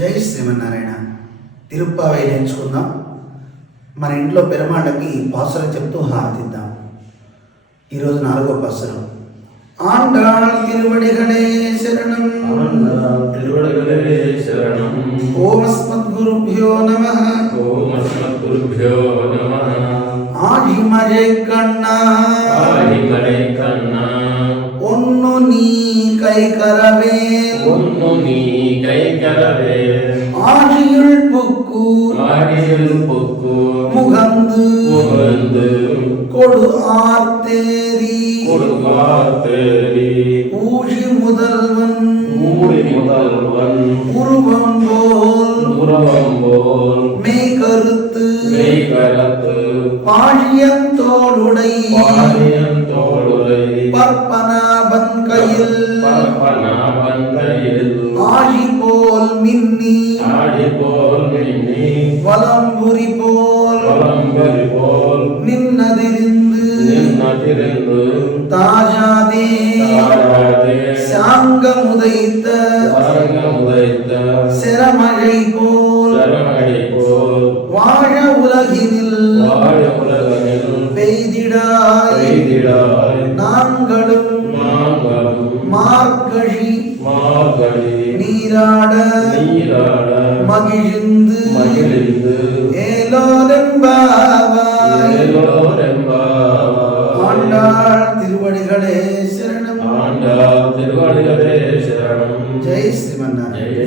జై శ్రీమన్నారాయణ. తిరుప్పావై నేర్చుకుందాం. మన ఇంట్లో పెరుమాళ్ళకి పాసురం చెప్తూ హారతిద్దాం. ఈరోజు 4వ పాసురం. ஆண்டாள் திருவடிகளே சரணம். திருவடிகளே சரணம். ஓம் அஸ்மத்குருப்யோ நமः. ஓம் அஸ்மத்குருப்யோ நமः. ஆழிமழை கண்ணா, ஆழிமழை கண்ணா, ஒன்னு நீ கை கரவேல், ஒன்னு நீ கை கரவேல், ஆழியுள் புக்கு, ஆழியுள் புக்கு, முகந்து முகந்து, கொடு ஆர்த்தேரி, கொடுவார்த்தேரி, ஊழி முதல்வன், ஊழி முதல்வன், உருவம் போல், உருவம் போல், மெய் கருத்து, மெய் கரத்து, பாழியந்தோளுடை, பாழியந்தோளுடை, பற்பனாபன் கையில், பற்பனாபன் கையில், ஆழி போல் மின்னி, ஆழி போல் மின்னி, வலம்புரி போல், வலம்புரி போல், நின்னதிரிந்து, நின்னதிரிந்து, தாஜாதே, தாழாதே, சாங்கமுதைத்த, சாங்கமுதைத்த, செரமழை போல், சரமழை போல், வாழ உலகினில், வாழ உலகினில், பெய்திடாய், பெய்திடாய், நாங்களும், நாங்களும், மார்கழி, மார்கழி, நீராட, நீராட, மகிழ்ந்து, மகிழ்ந்து, ஏலோரெம்பாவாய். ஏலோரெம்பாவாய். ஆண்டாள் திருவடிகளே சரணம். ஆண்டாள் திருவடிகளே சரணம். ஜெய் ஸ்ரீமன்னாராயண. ஜெய்